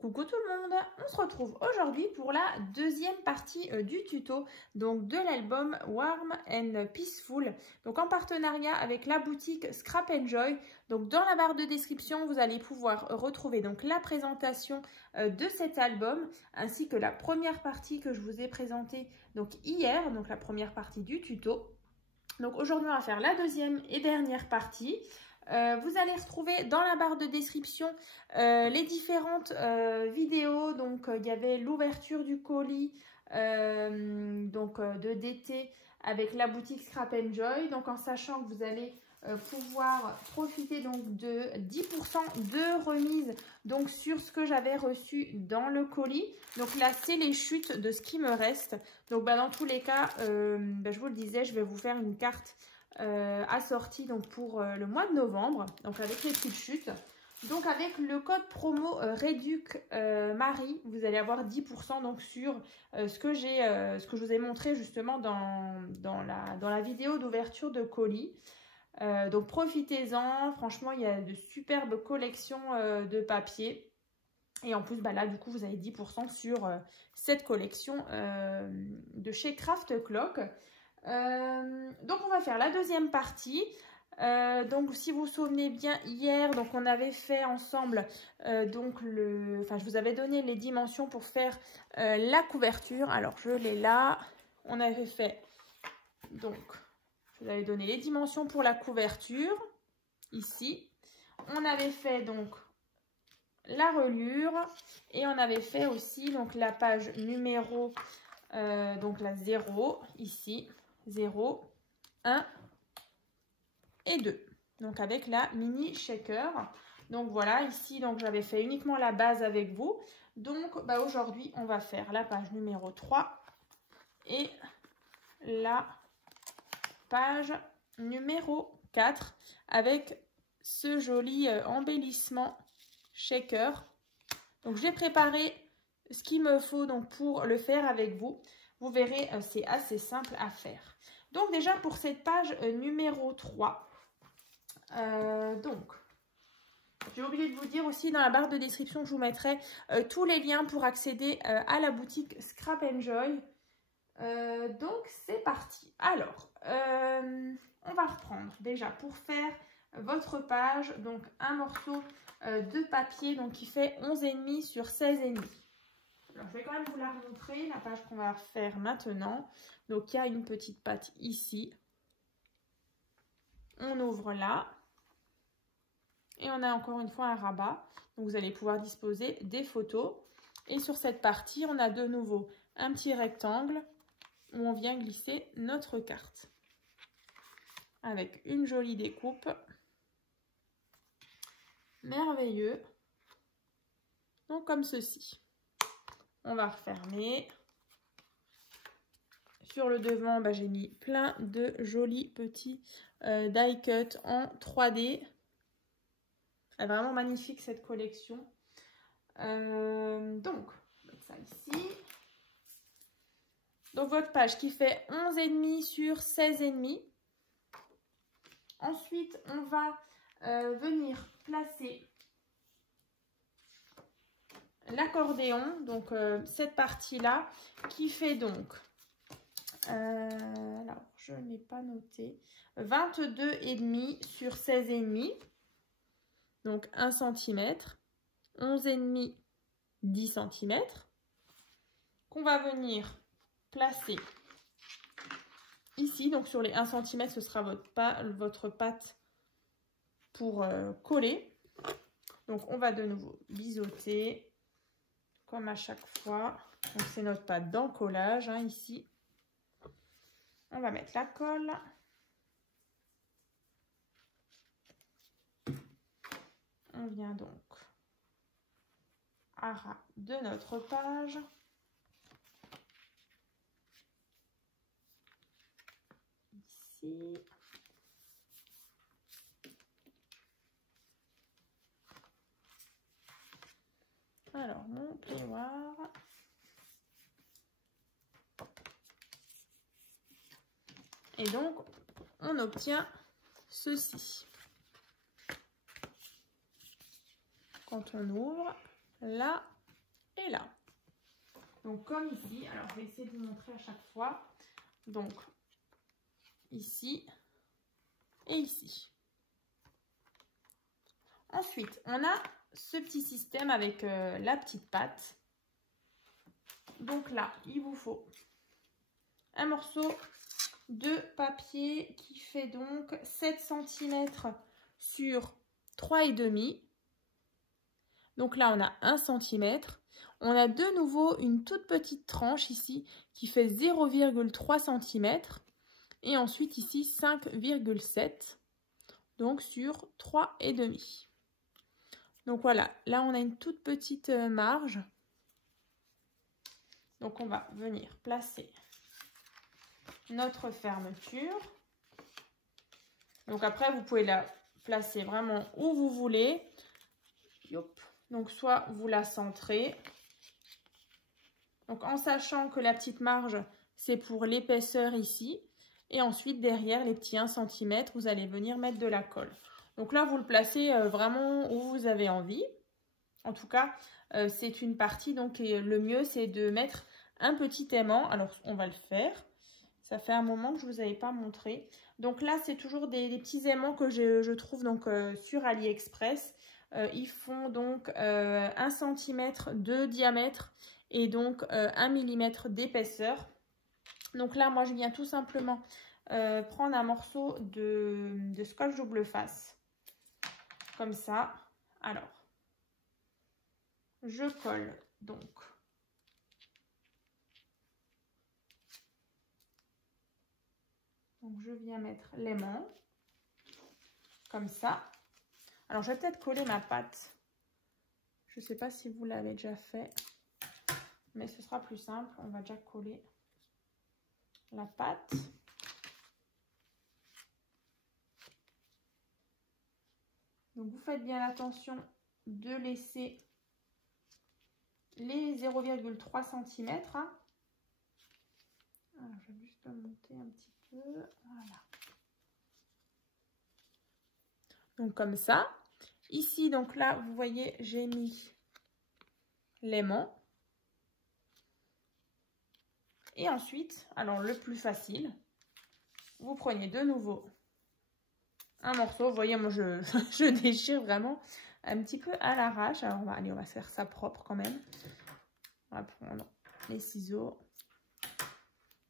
Coucou tout le monde, on se retrouve aujourd'hui pour la deuxième partie du tuto donc de l'album Warm and Peaceful, donc en partenariat avec la boutique Scrap & Joy. Donc dans la barre de description, vous allez pouvoir retrouver donc la présentation de cet album ainsi que la première partie que je vous ai présentée donc hier, donc la première partie du tuto. Donc aujourd'hui, on va faire la deuxième et dernière partie. Vous allez retrouver dans la barre de description les différentes vidéos. Donc il y avait l'ouverture du colis de d'été avec la boutique Scrap & Joy. Donc en sachant que vous allez pouvoir profiter donc de 10% de remise donc sur ce que j'avais reçu dans le colis. Donc là c'est les chutes de ce qui me reste. Donc dans tous les cas, je vous le disais, je vais vous faire une carte assortie donc pour le mois de novembre, donc avec les petites chutes. Donc avec le code promo Réduc Marie, vous allez avoir 10% donc sur ce que je vous ai montré justement dans la vidéo d'ouverture de colis. Donc profitez-en, franchement il y a de superbes collections de papier. Et en plus, là, du coup, vous avez 10% sur cette collection de chez Craft Clock. Donc, on va faire la deuxième partie. Donc, si vous vous souvenez bien, hier, donc on avait fait ensemble, je vous avais donné les dimensions pour faire la couverture. Alors, je l'ai là. On avait fait, donc, je vous avais donné les dimensions pour la couverture, ici. On avait fait, donc, la reliure et on avait fait aussi donc la page numéro donc la 0 ici 0 1 et 2 donc avec la mini shaker. Donc voilà, ici donc j'avais fait uniquement la base avec vous. Donc aujourd'hui on va faire la page numéro 3 et la page numéro 4 avec ce joli embellissement shaker. Donc j'ai préparé ce qu'il me faut donc pour le faire avec vous. Vous verrez, c'est assez simple à faire. Donc déjà pour cette page numéro 3, donc j'ai oublié de vous dire aussi dans la barre de description, je vous mettrai tous les liens pour accéder à la boutique Scrap & Joy. Donc c'est parti. Alors on va reprendre déjà pour faire votre page, donc un morceau de papier donc qui fait 11,5 sur 16,5. Alors je vais quand même vous la remontrer, la page qu'on va faire maintenant. Donc il y a une petite patte ici. On ouvre là. Et on a encore une fois un rabat. Donc vous allez pouvoir disposer des photos. Et sur cette partie, on a de nouveau un petit rectangle où on vient glisser notre carte. Avec une jolie découpe. Merveilleux. Donc comme ceci. On va refermer. Sur le devant, j'ai mis plein de jolis petits die cut en 3D. Elle est vraiment magnifique cette collection. Donc, on va mettre ça ici. Donc votre page qui fait 11,5 sur 16,5. Ensuite, on va venir placer l'accordéon, donc cette partie-là, qui fait donc, alors je n'ai pas noté, 22,5 sur 16,5, donc 1 cm, 11,5, 10 cm, qu'on va venir placer ici, donc sur les 1 cm, ce sera votre patte pour coller. Donc on va de nouveau biseauter comme à chaque fois. Donc c'est notre pâte d'encollage ici. On va mettre la colle. On vient donc à ras de notre page. Ici. Alors, mon plioir. Et donc, on obtient ceci. Quand on ouvre, là, et là. Donc comme ici, alors je vais essayer de vous montrer à chaque fois. Donc ici et ici. Ensuite, on a ce petit système avec la petite patte. Donc là, il vous faut un morceau de papier qui fait donc 7 cm sur 3,5. Donc là, on a 1 cm. On a de nouveau une toute petite tranche ici qui fait 0,3 cm. Et ensuite ici 5,7. Donc sur 3,5. Donc voilà, là on a une toute petite marge. Donc on va venir placer notre fermeture. Donc après vous pouvez la placer vraiment où vous voulez. Donc soit vous la centrez. Donc en sachant que la petite marge c'est pour l'épaisseur ici. Et ensuite derrière les petits 1 cm vous allez venir mettre de la colle. Donc là vous le placez vraiment où vous avez envie. En tout cas c'est une partie donc le mieux c'est de mettre un petit aimant. Alors on va le faire. Ça fait un moment que je ne vous avais pas montré. Donc là, c'est toujours des petits aimants que je trouve donc sur AliExpress. Ils font donc 1 cm de diamètre et donc 1 mm d'épaisseur. Donc là, moi, je viens tout simplement prendre un morceau de scotch double face. Comme ça. Alors, je colle donc. Donc, je viens mettre l'aimant, comme ça. Alors, je vais peut-être coller ma pâte. Je ne sais pas si vous l'avez déjà fait, mais ce sera plus simple. On va déjà coller la pâte. Donc, vous faites bien attention de laisser les 0,3 cm. Hein. Alors, je vais juste monter un petit peu. Voilà. Donc comme ça. Ici, donc là, vous voyez, j'ai mis l'aimant. Et ensuite, alors le plus facile, vous prenez de nouveau un morceau. Vous voyez, moi je déchire vraiment un petit peu à l'arrache. Alors on va faire ça propre quand même. On va prendre les ciseaux.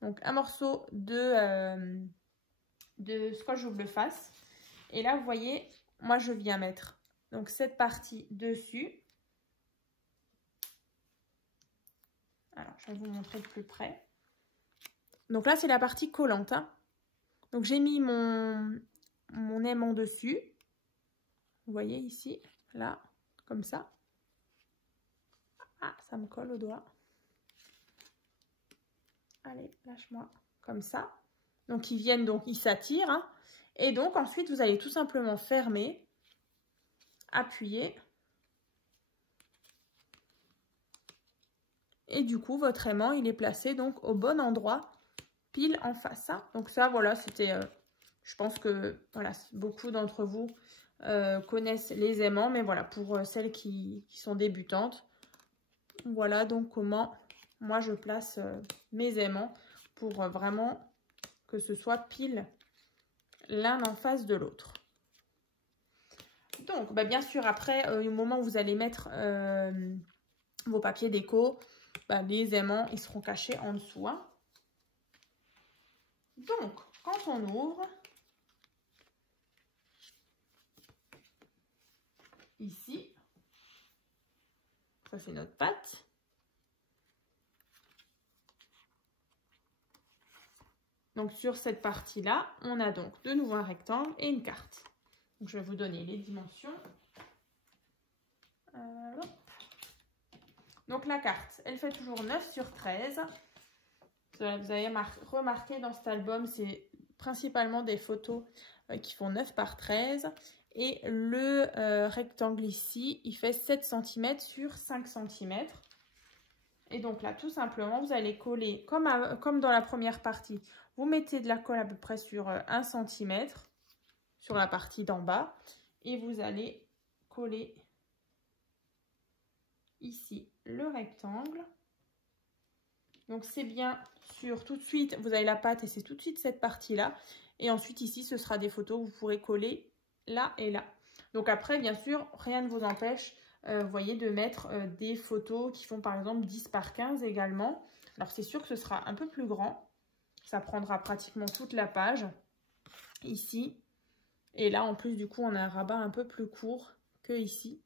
Donc un morceau de scotch double face. Et là, vous voyez, moi je viens mettre donc cette partie dessus. Alors, je vais vous montrer de plus près. Donc là, c'est la partie collante. Hein. Donc j'ai mis mon aimant dessus. Vous voyez ici, là, comme ça. Ah, ça me colle au doigt. Allez, lâche-moi. Comme ça. Donc, ils viennent, donc, ils s'attirent. Hein. Et donc, ensuite, vous allez tout simplement fermer, appuyer. Et du coup, votre aimant, il est placé donc au bon endroit, pile en face. Hein. Donc ça, voilà, c'était... je pense que voilà, beaucoup d'entre vous connaissent les aimants. Mais voilà, pour celles qui sont débutantes, voilà donc comment moi je place mes aimants pour vraiment que ce soit pile l'un en face de l'autre. Donc, bah, bien sûr, après, au moment où vous allez mettre vos papiers déco, bah, les aimants, ils seront cachés en dessous. Hein. Donc, quand on ouvre, ici, ça c'est notre pâte. Donc, sur cette partie-là, on a donc de nouveau un rectangle et une carte. Donc, je vais vous donner les dimensions. Donc, la carte, elle fait toujours 9 sur 13. Vous avez remarqué dans cet album, c'est principalement des photos qui font 9 par 13. Et le rectangle ici, il fait 7 cm sur 5 cm. Et donc là, tout simplement, vous allez coller comme dans la première partie. Vous mettez de la colle à peu près sur 1 cm sur la partie d'en bas. Et vous allez coller ici le rectangle. Donc c'est bien sûr, tout de suite, vous avez la pâte et c'est tout de suite cette partie-là. Et ensuite ici, ce sera des photos que vous pourrez coller là et là. Donc après, bien sûr, rien ne vous empêche, vous voyez, de mettre des photos qui font par exemple 10 par 15 également. Alors c'est sûr que ce sera un peu plus grand. Ça prendra pratiquement toute la page ici. Et là, en plus, du coup, on a un rabat un peu plus court que ici.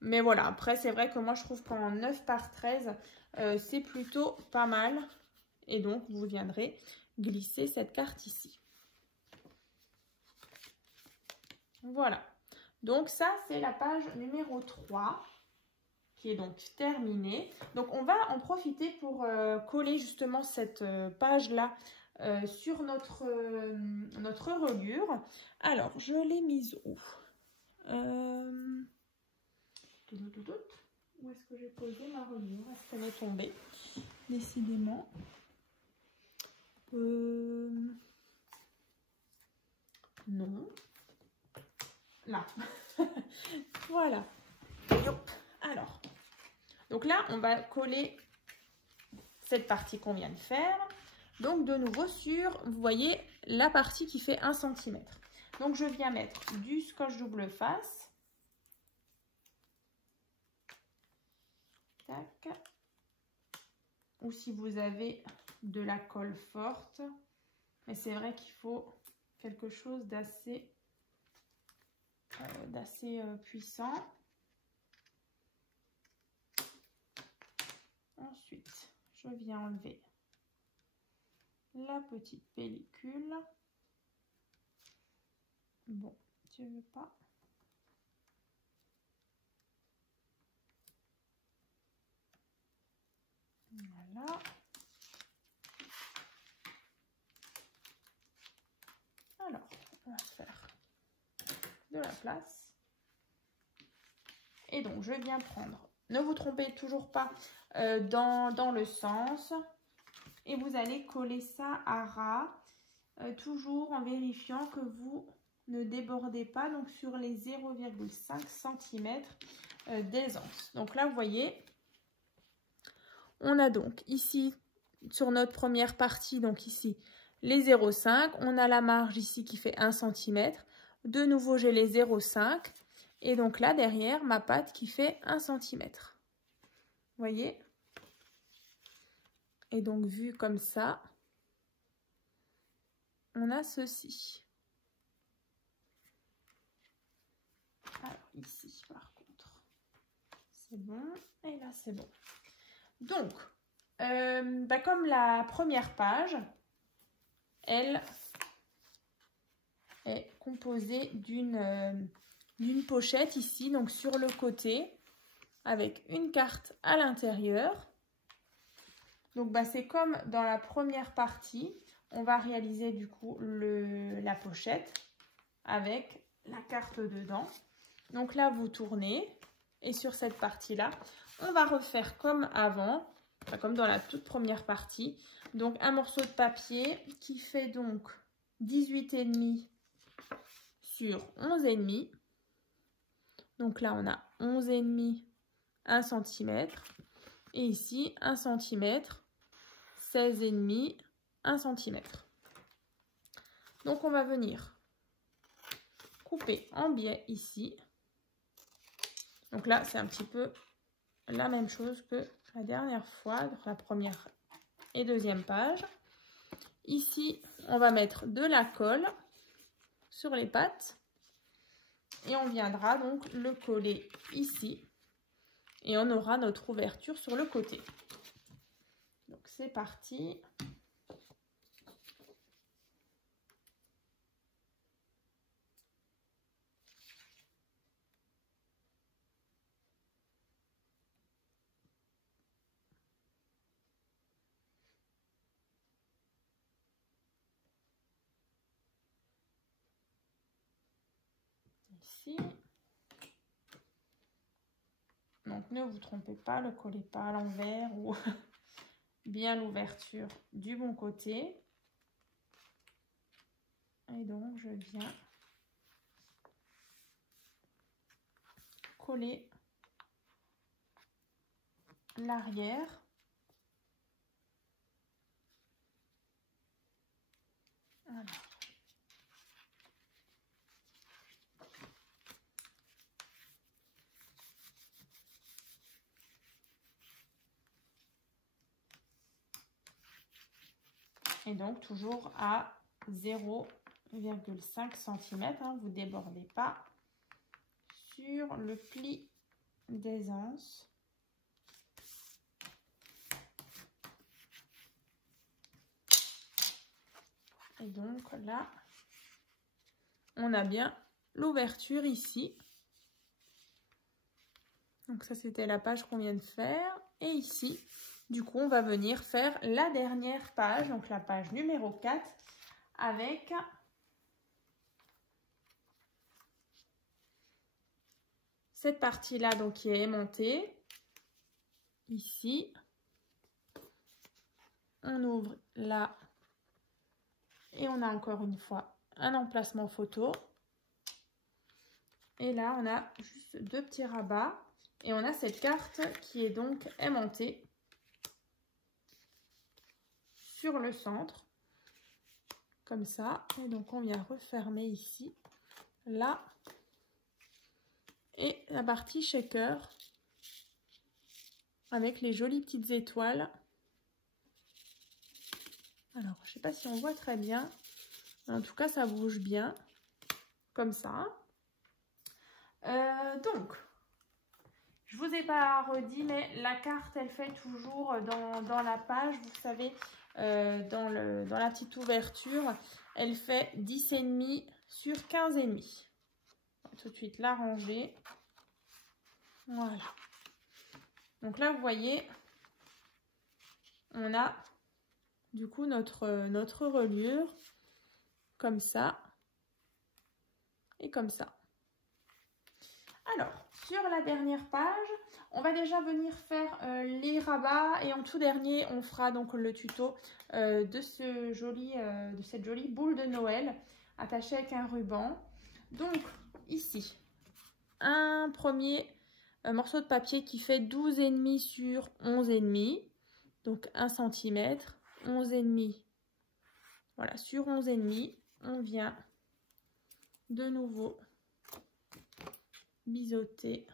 Mais voilà, après, c'est vrai que moi, je trouve qu'en 9 par 13, c'est plutôt pas mal. Et donc, vous viendrez glisser cette carte ici. Voilà. Donc, ça, c'est la page numéro 3 qui est donc terminée. Donc, on va en profiter pour coller justement cette page-là sur notre reliure. Alors, je l'ai mise où? Où est-ce que j'ai posé ma reliure? Est-ce qu'elle est tombée? Décidément. Non. Là. Voilà. Yop. Alors. Donc là, on va coller cette partie qu'on vient de faire. Donc de nouveau sur, vous voyez, la partie qui fait 1 cm. Donc je viens mettre du scotch double face. Tac. Ou si vous avez de la colle forte. Mais c'est vrai qu'il faut quelque chose d'assez puissant. Ensuite, je viens enlever la petite pellicule. Bon, tu veux pas? Voilà. Alors, on va faire de la place. Et donc, je viens prendre, ne vous trompez toujours pas dans le sens. Et vous allez coller ça à ras, toujours en vérifiant que vous ne débordez pas, donc sur les 0,5 cm d'aisance. Donc là, vous voyez, on a donc ici, sur notre première partie, donc ici, les 0,5. On a la marge ici qui fait 1 cm. De nouveau, j'ai les 0,5. Et donc là, derrière, ma pâte qui fait 1 cm. Vous voyez? Et donc, vu comme ça, on a ceci. Alors, ici, par contre, c'est bon. Et là, c'est bon. Donc, comme la première page, elle est composée d'une pochette ici, donc sur le côté, avec une carte à l'intérieur. Donc, c'est comme dans la première partie, on va réaliser du coup la pochette avec la carte dedans. Donc là, vous tournez et sur cette partie-là, on va refaire comme avant, comme dans la toute première partie. Donc, un morceau de papier qui fait donc 18,5 sur 11,5. Donc là, on a 11,5, 1 cm. Et ici, 1 cm, 16,5, 1 cm. Donc, on va venir couper en biais ici. Donc là, c'est un petit peu la même chose que la dernière fois, donc la première et deuxième page. Ici, on va mettre de la colle sur les pattes et on viendra donc le coller ici et on aura notre ouverture sur le côté. Donc c'est parti. Ici. Donc ne vous trompez pas, ne collez pas à l'envers ou bien l'ouverture du bon côté. Et donc je viens coller l'arrière. Voilà. Et donc toujours à 0,5 cm, hein, vous ne débordez pas sur le pli d'aisance. Et donc là, on a bien l'ouverture ici. Donc ça, c'était la page qu'on vient de faire. Et ici, du coup, on va venir faire la dernière page, donc la page numéro 4, avec cette partie-là, donc qui est aimantée. Ici, on ouvre là. Et on a encore une fois un emplacement photo. Et là, on a juste 2 petits rabats. Et on a cette carte qui est donc aimantée sur le centre. Comme ça. Et donc, on vient refermer ici, là. Et la partie shaker avec les jolies petites étoiles. Alors, je ne sais pas si on voit très bien. En tout cas, ça bouge bien. Comme ça. Donc, je ne vous ai pas redit, mais la carte, elle fait toujours dans la page, vous savez, dans la petite ouverture, elle fait 10,5 sur 15,5. On va tout de suite la ranger. Voilà. Donc là, vous voyez, on a du coup notre reliure comme ça et comme ça. Alors, sur la dernière page, on va déjà venir faire les rabats et en tout dernier, on fera donc le tuto de cette jolie boule de Noël attachée avec un ruban. Donc, ici, un premier morceau de papier qui fait 12,5 sur 11,5, donc 1 cm, 11,5, voilà, sur 11,5, on vient de nouveau biseauter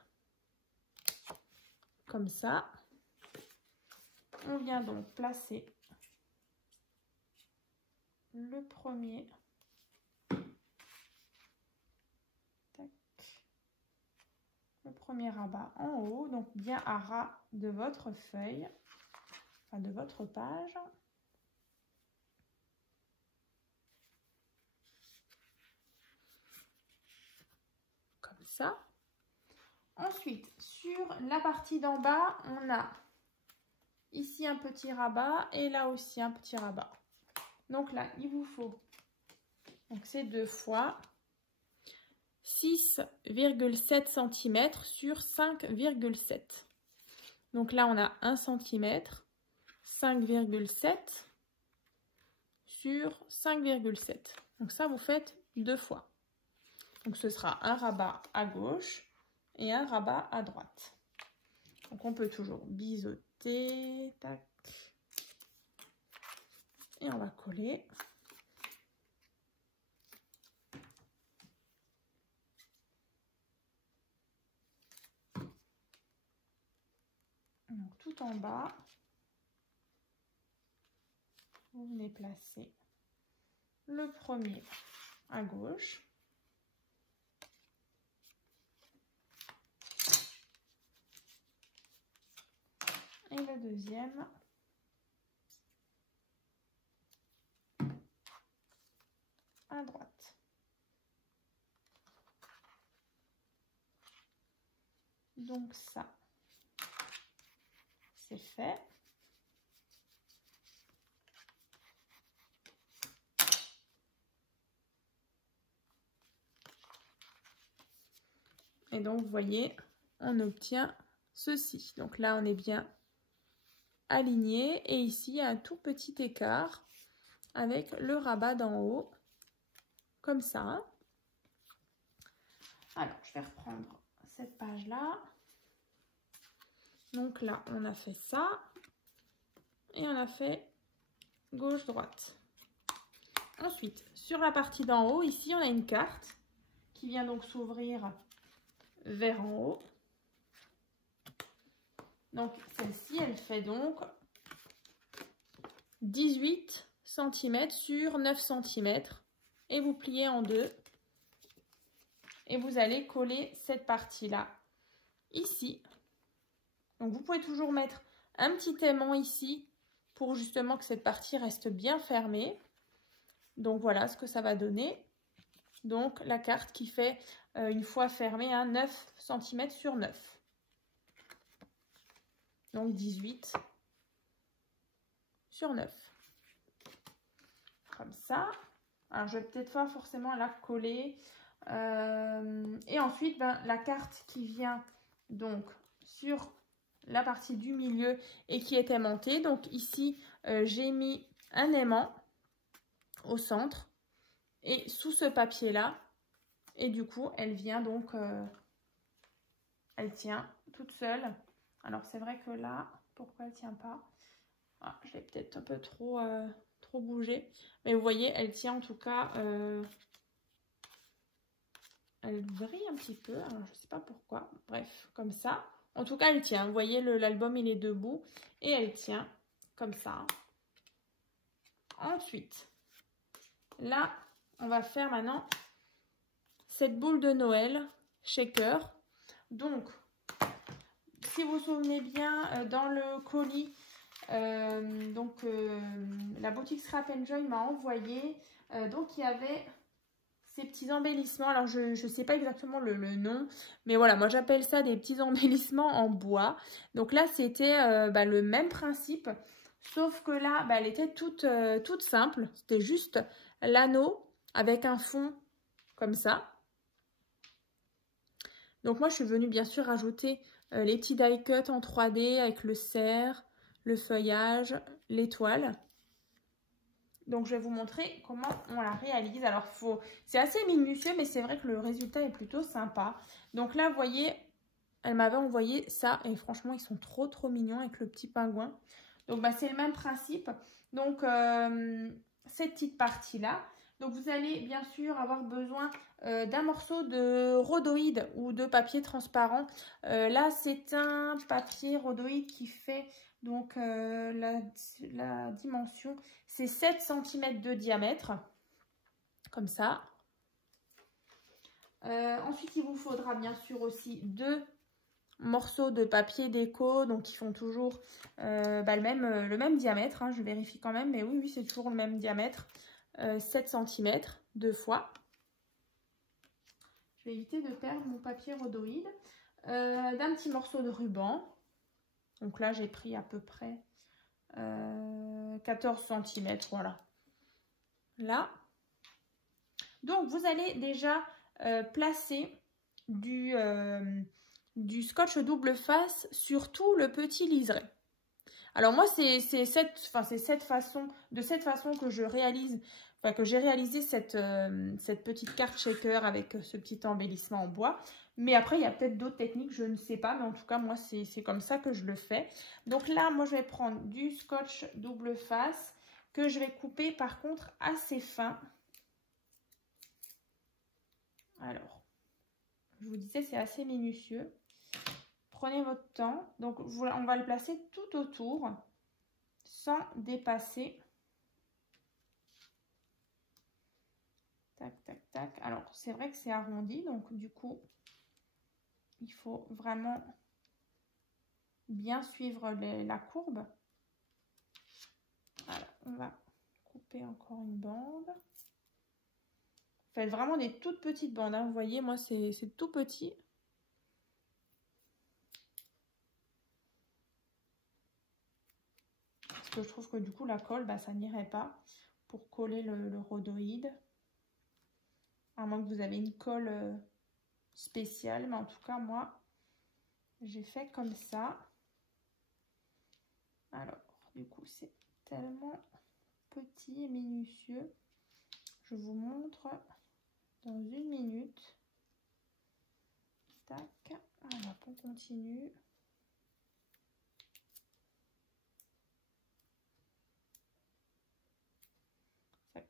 comme ça. On vient donc placer le premier. Tac. Le premier rabat en haut, donc bien à ras de votre feuille, enfin de votre page. Comme ça. Ensuite, sur la partie d'en bas, on a ici un petit rabat et là aussi un petit rabat. Donc là, il vous faut, donc c'est 2 fois 6,7 cm sur 5,7. Donc là, on a 1 cm, 5,7 sur 5,7. Donc ça, vous faites 2 fois. Donc ce sera un rabat à gauche et un rabat à droite. Donc on peut toujours biseauter, tac, et on va coller. Donc tout en bas, vous venez placer le premier à gauche. Et le deuxième à droite. Donc ça, c'est fait. Et donc, vous voyez, on obtient ceci. Donc là, on est bien aligné. Et ici, il y a un tout petit écart avec le rabat d'en haut, comme ça. Alors, je vais reprendre cette page-là. Donc là, on a fait ça. Et on a fait gauche-droite. Ensuite, sur la partie d'en haut, ici, on a une carte qui vient donc s'ouvrir vers en haut. Donc, celle-ci, elle fait donc 18 cm sur 9 cm. Et vous pliez en deux. Et vous allez coller cette partie-là ici. Donc, vous pouvez toujours mettre un petit aimant ici pour justement que cette partie reste bien fermée. Donc, voilà ce que ça va donner. Donc, la carte qui fait, une fois fermée, 9 cm sur 9. Donc, 18 sur 9. Comme ça. Alors, je vais peut-être pas forcément la coller. Et ensuite, la carte qui vient donc sur la partie du milieu et qui est aimantée. Donc, ici, j'ai mis un aimant au centre et sous ce papier-là. Et du coup, elle vient donc, elle tient toute seule. Alors, c'est vrai que là, pourquoi elle ne tient pas? Ah, je l'ai peut-être un peu trop bougé. Mais vous voyez, elle tient en tout cas, elle brille un petit peu. Alors, je ne sais pas pourquoi. Bref, comme ça. En tout cas, elle tient. Vous voyez, l'album, il est debout. Et elle tient comme ça. Ensuite, là, on va faire maintenant cette boule de Noël shaker. Donc, si vous vous souvenez bien, dans le colis, la boutique Scrap Joy m'a envoyé, donc il y avait ces petits embellissements. Alors, je ne sais pas exactement le nom, mais voilà, moi j'appelle ça des petits embellissements en bois. Donc là, c'était le même principe, sauf que là, elle était toute simple. C'était juste l'anneau avec un fond comme ça. Donc moi, je suis venue bien sûr rajouter les petits die cuts en 3D avec le cerf, le feuillage, l'étoile. Donc je vais vous montrer comment on la réalise. Alors c'est assez minutieux, mais c'est vrai que le résultat est plutôt sympa. Donc là, vous voyez, elle m'avait envoyé ça et franchement, ils sont trop mignons avec le petit pingouin. Donc c'est le même principe. Donc cette petite partie-là. Donc vous allez bien sûr avoir besoin d'un morceau de rhodoïde ou de papier transparent. Là, c'est un papier rhodoïde qui fait donc la dimension, c'est 7 cm de diamètre, comme ça. Ensuite, il vous faudra bien sûr aussi 2 morceaux de papier déco, donc qui font toujours le même diamètre. Hein, je vérifie quand même, mais oui, c'est toujours le même diamètre. 7 cm 2 fois. Je vais éviter de perdre mon papier rhodoïde. D'un petit morceau de ruban. Donc là, j'ai pris à peu près 14 cm, voilà. Là. Donc, vous allez déjà placer du scotch double face sur tout le petit liseré. Alors moi, c'est de cette façon que je réalise, que j'ai réalisé cette petite carte shaker avec ce petit embellissement en bois. Mais après, il y a peut-être d'autres techniques, je ne sais pas. Mais en tout cas, moi, c'est comme ça que je le fais. Donc là, moi, je vais prendre du scotch double face que je vais couper par contre assez fin. Alors, je vous disais, c'est assez minutieux. Prenez votre temps. Donc, on va le placer tout autour sans dépasser. Tac, tac, tac. Alors, c'est vrai que c'est arrondi. Donc, du coup, il faut vraiment bien suivre la courbe. Voilà, on va couper encore une bande. Faites vraiment des toutes petites bandes. Hein. Vous voyez, moi, c'est tout petit. Parce que je trouve que du coup, la colle, ça n'irait pas pour coller le rhodoïde. À moins que vous avez une colle spéciale. Mais en tout cas, moi, j'ai fait comme ça. Alors, du coup, c'est tellement petit et minutieux. Je vous montre dans une minute. Tac. Alors, on continue.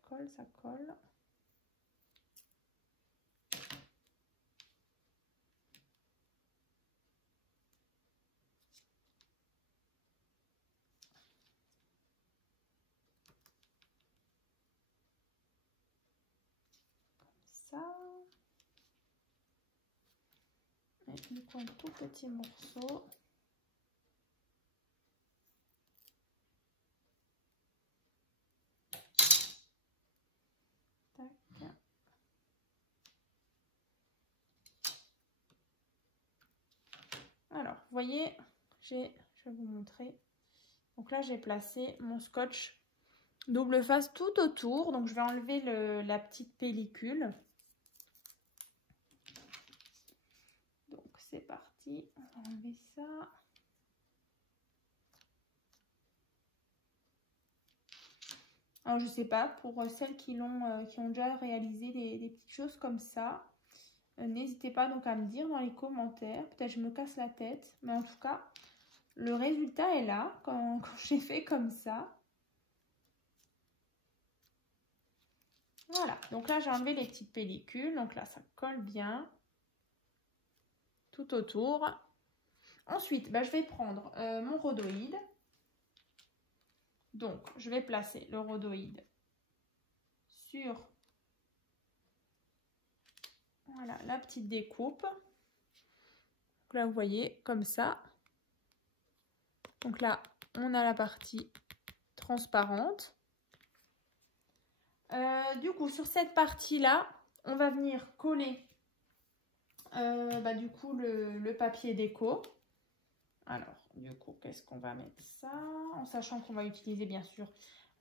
colle, ça colle. Ça. Et du coup, un tout petit morceau. Tac. Alors, vous voyez, je vais vous montrer. Donc là, j'ai placé mon scotch double face tout autour. Donc, je vais enlever la petite pellicule. Donc, c'est parti. On va enlever ça. Alors, je sais pas, pour celles qui ont déjà réalisé des petites choses comme ça, n'hésitez pas donc à me dire dans les commentaires. Peut-être je me casse la tête, mais en tout cas, le résultat est là quand j'ai fait comme ça. Voilà, donc là j'ai enlevé les petites pellicules, donc là ça colle bien tout autour. Ensuite, je vais prendre mon rhodoïde. Donc je vais placer le rhodoïde sur voilà, la petite découpe. Donc là vous voyez comme ça. Donc là on a la partie transparente. Du coup, sur cette partie-là, on va venir coller du coup le papier déco. Alors, du coup, qu'est-ce qu'on va mettre ça? En sachant qu'on va utiliser bien sûr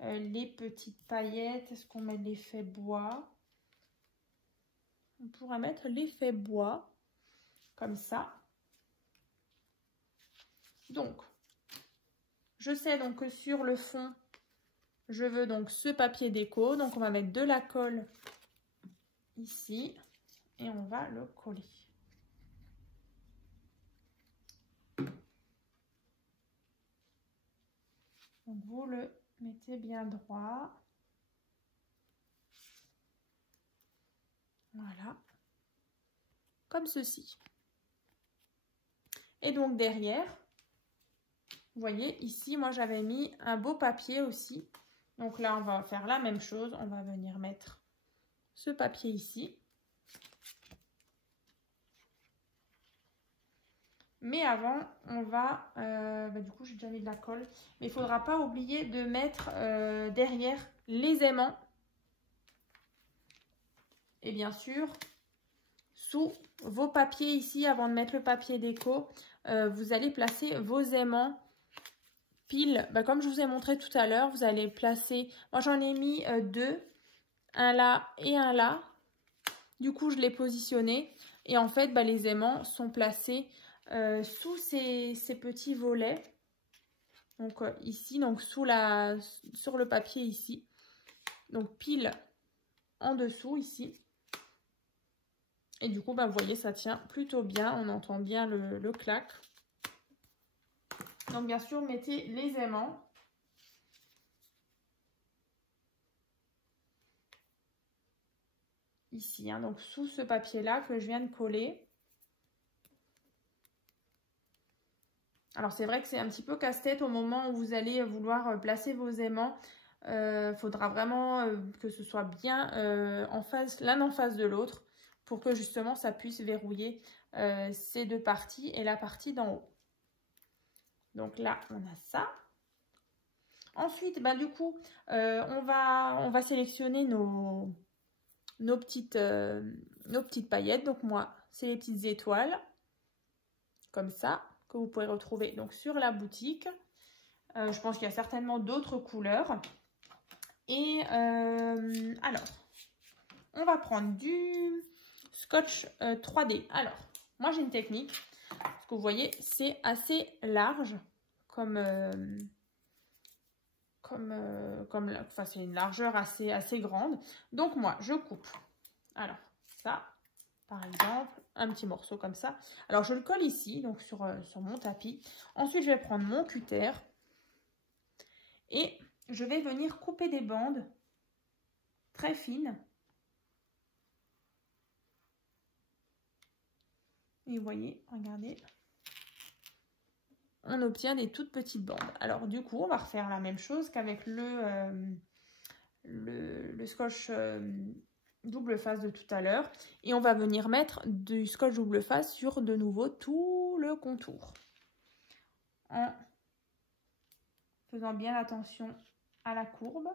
les petites paillettes. Est-ce qu'on met l'effet bois? On pourra mettre l'effet bois, comme ça. Donc, je sais donc que sur le fond, je veux donc ce papier déco, donc on va mettre de la colle ici et on va le coller. Donc vous le mettez bien droit. Voilà. Comme ceci. Et donc derrière, vous voyez ici, moi j'avais mis un beau papier aussi. Donc là, on va faire la même chose. On va venir mettre ce papier ici. Mais avant, on va... du coup, j'ai déjà mis de la colle. Mais il ne faudra pas oublier de mettre derrière les aimants. Et bien sûr, sous vos papiers ici, avant de mettre le papier déco, vous allez placer vos aimants. Pile, comme je vous ai montré tout à l'heure, vous allez placer, moi j'en ai mis deux, un là et un là. Du coup, je l'ai positionné et en fait, les aimants sont placés sous ces petits volets. Donc ici, donc sur le papier ici. Donc pile en dessous ici. Et du coup, vous voyez, ça tient plutôt bien. On entend bien le clac. Donc bien sûr, mettez les aimants. Ici, donc sous ce papier-là que je viens de coller. Alors c'est vrai que c'est un petit peu casse-tête au moment où vous allez vouloir placer vos aimants. Faudra vraiment que ce soit bien l'un en face de l'autre pour que justement ça puisse verrouiller ces deux parties et la partie d'en haut. Donc là, on a ça. Ensuite, du coup, on va sélectionner nos petites paillettes. Donc moi, c'est les petites étoiles, comme ça, que vous pouvez retrouver donc sur la boutique. Je pense qu'il y a certainement d'autres couleurs. Et alors, on va prendre du scotch 3D. Alors, moi j'ai une technique. Parce que vous voyez, c'est assez large c'est une largeur assez grande. Donc moi, je coupe. Alors, ça, par exemple, un petit morceau comme ça. Alors, je le colle ici, donc sur mon tapis. Ensuite, je vais prendre mon cutter et je vais venir couper des bandes très fine. Et vous voyez, regardez, on obtient des toutes petites bandes. Alors du coup, on va refaire la même chose qu'avec le scotch double face de tout à l'heure. Et on va venir mettre du scotch double face sur de nouveau tout le contour. En faisant bien attention à la courbe.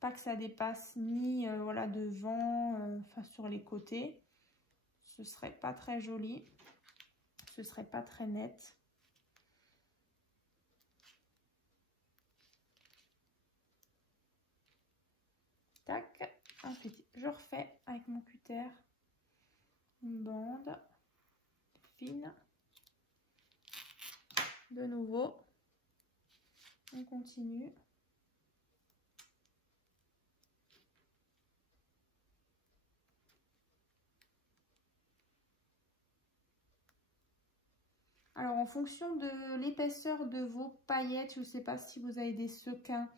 Pas que ça dépasse ni voilà, devant, enfin sur les côtés. Ce serait pas très joli. Ce serait pas très net. Tac. Ensuite, je refais avec mon cutter une bande fine. De nouveau, on continue. Alors, en fonction de l'épaisseur de vos paillettes, je ne sais pas si vous avez des sequins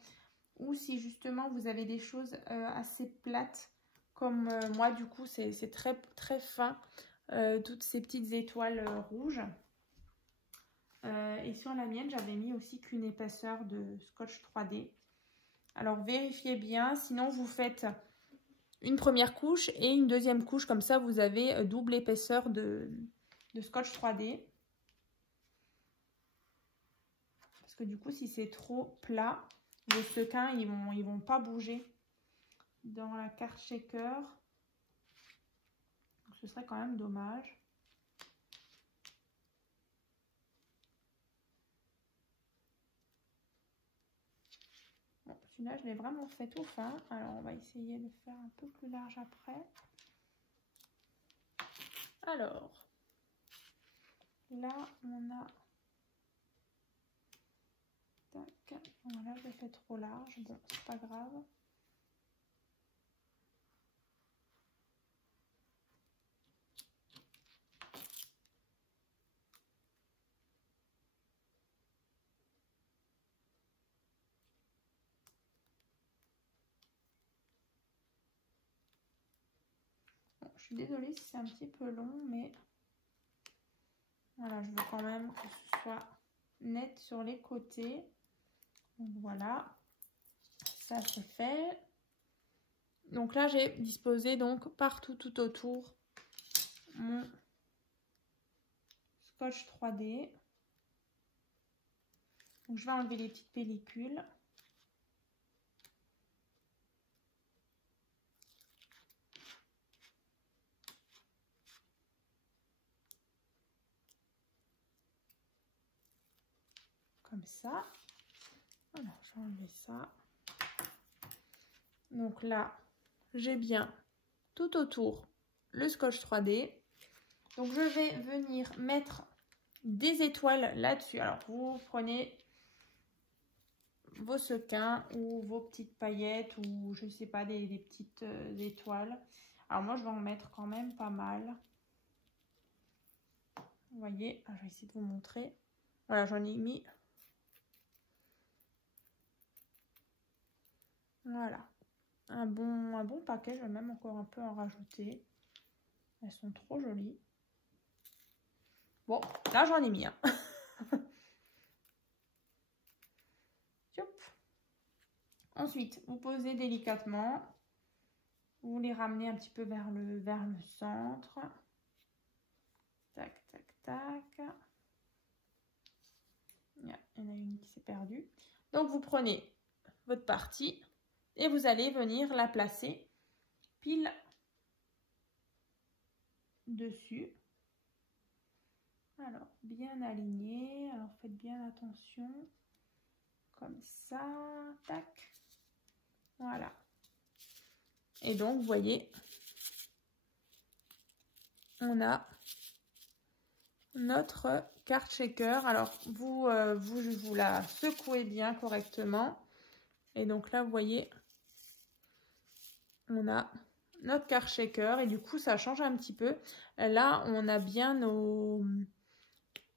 ou si justement vous avez des choses assez plates, comme moi, du coup, c'est très, très fin, toutes ces petites étoiles rouges. Et sur la mienne, j'avais mis aussi qu'une épaisseur de scotch 3D. Alors, vérifiez bien, sinon vous faites une première couche et une deuxième couche, comme ça vous avez double épaisseur de scotch 3D. Parce que du coup, si c'est trop plat, vos sequins, ils vont pas bouger dans la carte shaker. Donc, ce serait quand même dommage. Bon, celui-là, je l'ai vraiment fait tout fin. Alors, on va essayer de faire un peu plus large après. Alors, là, on a... Tac. Voilà, je l'ai fait trop large. Bon, c'est pas grave. Bon, je suis désolée si c'est un petit peu long, mais voilà, je veux quand même que ce soit net sur les côtés. Donc voilà, ça c'est fait. Donc là, j'ai disposé donc partout tout autour mon scotch 3D. Donc je vais enlever les petites pellicules. Comme ça. Alors, je vais enlever ça. Donc là, j'ai bien tout autour le scotch 3D. Donc je vais venir mettre des étoiles là-dessus. Alors vous prenez vos sequins ou vos petites paillettes ou je sais pas, des petites étoiles. Alors moi je vais en mettre quand même pas mal. Vous voyez, je vais essayer de vous montrer. Voilà, j'en ai mis. Voilà. Un bon paquet, je vais même encore un peu en rajouter. Elles sont trop jolies. Bon, là j'en ai mis un. Ensuite, vous posez délicatement. Vous les ramenez un petit peu vers le centre. Tac, tac, tac. Il y en a une qui s'est perdue. Donc, vous prenez votre partie et vous allez venir la placer pile dessus. Alors, bien aligné. Alors, faites bien attention. Comme ça. Tac. Voilà. Et donc, vous voyez, on a notre carte shaker. Alors, vous la secouez bien correctement. Et donc là, vous voyez, on a notre carte shaker. Et du coup, ça change un petit peu. Là, on a bien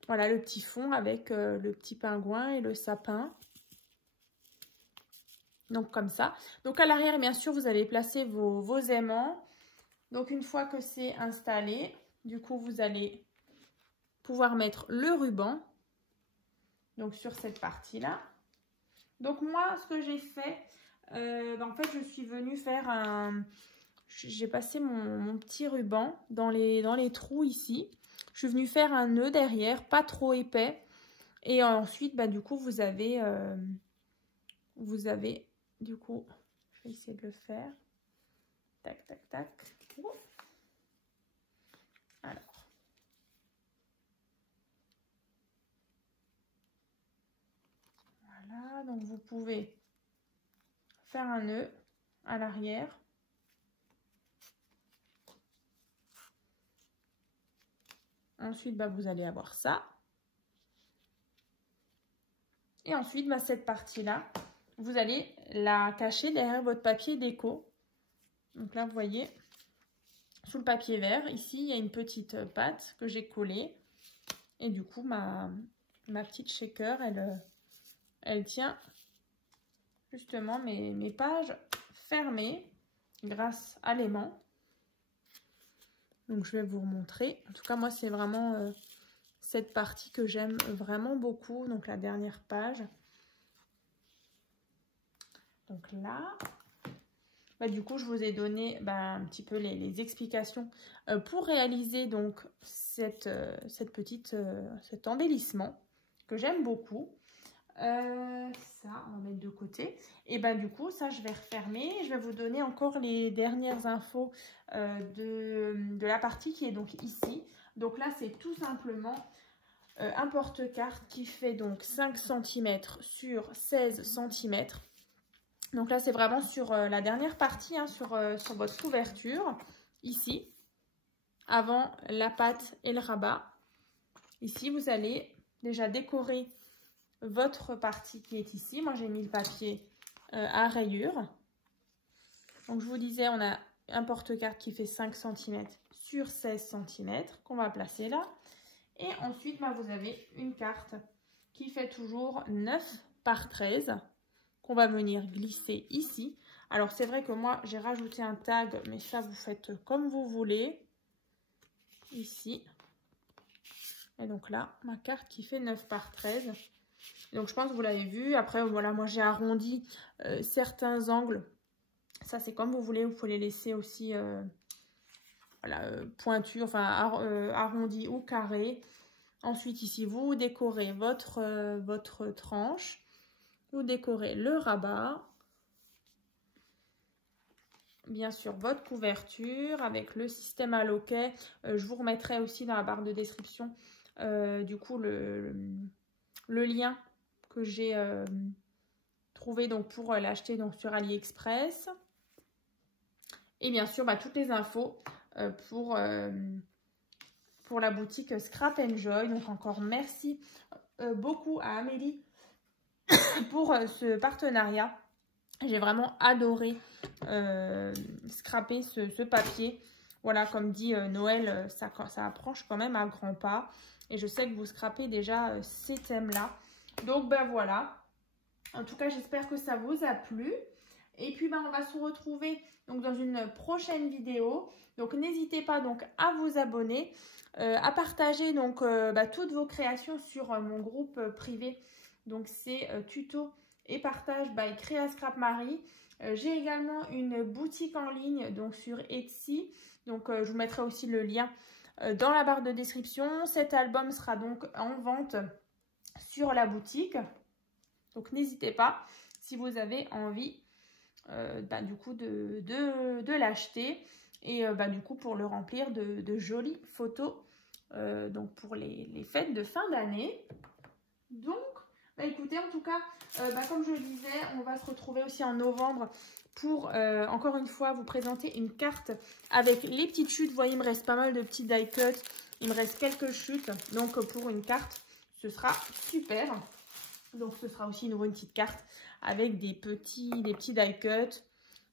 voilà, le petit fond avec le petit pingouin et le sapin. Donc comme ça. Donc à l'arrière, bien sûr, vous allez placer vos aimants. Donc une fois que c'est installé, du coup, vous allez pouvoir mettre le ruban. Donc sur cette partie-là. Donc moi, ce que j'ai fait, en fait, je suis venue faire un... J'ai passé mon petit ruban dans les trous ici. Je suis venue faire un nœud derrière, pas trop épais. Et ensuite, du coup, vous avez, du coup, je vais essayer de le faire. Tac, tac, tac. Alors. Voilà, donc vous pouvez faire un nœud à l'arrière. Ensuite, vous allez avoir ça. Et ensuite, cette partie-là, vous allez la cacher derrière votre papier déco. Donc là, vous voyez, sous le papier vert, ici, il y a une petite patte que j'ai collée. Et du coup, ma petite shaker, elle tient justement mes pages fermées grâce à l'aimant. Donc, je vais vous remontrer. En tout cas, moi, c'est vraiment cette partie que j'aime vraiment beaucoup. Donc, la dernière page. Donc là, du coup, je vous ai donné un petit peu les explications pour réaliser donc cet embellissement que j'aime beaucoup. Ça, on va mettre de côté. Et du coup, ça, je vais refermer. Je vais vous donner encore les dernières infos de la partie qui est donc ici. Donc là, c'est tout simplement un porte-carte qui fait donc 5 cm sur 16 cm. Donc là, c'est vraiment sur la dernière partie, sur votre couverture, ici, avant la patte et le rabat. Ici, vous allez déjà décorer votre partie qui est ici. Moi, j'ai mis le papier à rayures. Donc, je vous disais, on a un porte-carte qui fait 5 cm sur 16 cm qu'on va placer là. Et ensuite, vous avez une carte qui fait toujours 9 par 13 qu'on va venir glisser ici. Alors, c'est vrai que moi, j'ai rajouté un tag, mais ça, vous faites comme vous voulez. Ici. Et donc là, ma carte qui fait 9 par 13. Donc, je pense que vous l'avez vu. Après, voilà, moi, j'ai arrondi certains angles. Ça, c'est comme vous voulez. Vous pouvez les laisser aussi pointus, enfin, arrondis ou carrés. Ensuite, ici, vous décorez votre tranche. Vous décorez le rabat. Bien sûr, votre couverture avec le système à loquet. Je vous remettrai aussi dans la barre de description du coup le lien que j'ai trouvé donc pour l'acheter donc sur AliExpress. Et bien sûr, toutes les infos pour la boutique Scrap Enjoy. Donc encore merci beaucoup à Amélie pour ce partenariat. J'ai vraiment adoré scraper ce papier. Voilà, comme dit Noël, ça approche quand même à grands pas. Et je sais que vous scrapez déjà ces thèmes-là. Donc, voilà. En tout cas, j'espère que ça vous a plu. Et puis, on va se retrouver donc, dans une prochaine vidéo. Donc, n'hésitez pas donc, à vous abonner, à partager donc, toutes vos créations sur mon groupe privé. Donc, c'est tuto et partage by Créa Scrap Marie. J'ai également une boutique en ligne donc sur Etsy. Donc, je vous mettrai aussi le lien dans la barre de description. Cet album sera donc en vente sur la boutique. Donc, n'hésitez pas si vous avez envie du coup de l'acheter. Et du coup, pour le remplir de jolies photos donc pour les fêtes de fin d'année. Donc, écoutez, en tout cas, comme je le disais, on va se retrouver aussi en novembre pour, encore une fois, vous présenter une carte avec les petites chutes. Vous voyez, il me reste pas mal de petits die cuts. Il me reste quelques chutes. Donc, pour une carte, ce sera super. Donc, ce sera aussi une petite carte avec des petits die cuts.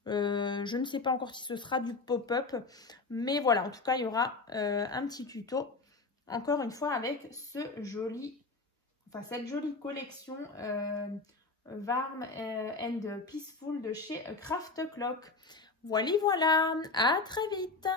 Je ne sais pas encore si ce sera du pop-up. Mais voilà, en tout cas, il y aura un petit tuto. Encore une fois, avec cette jolie collection Warm and Peaceful de chez Craft Clock. Voilà, à très vite!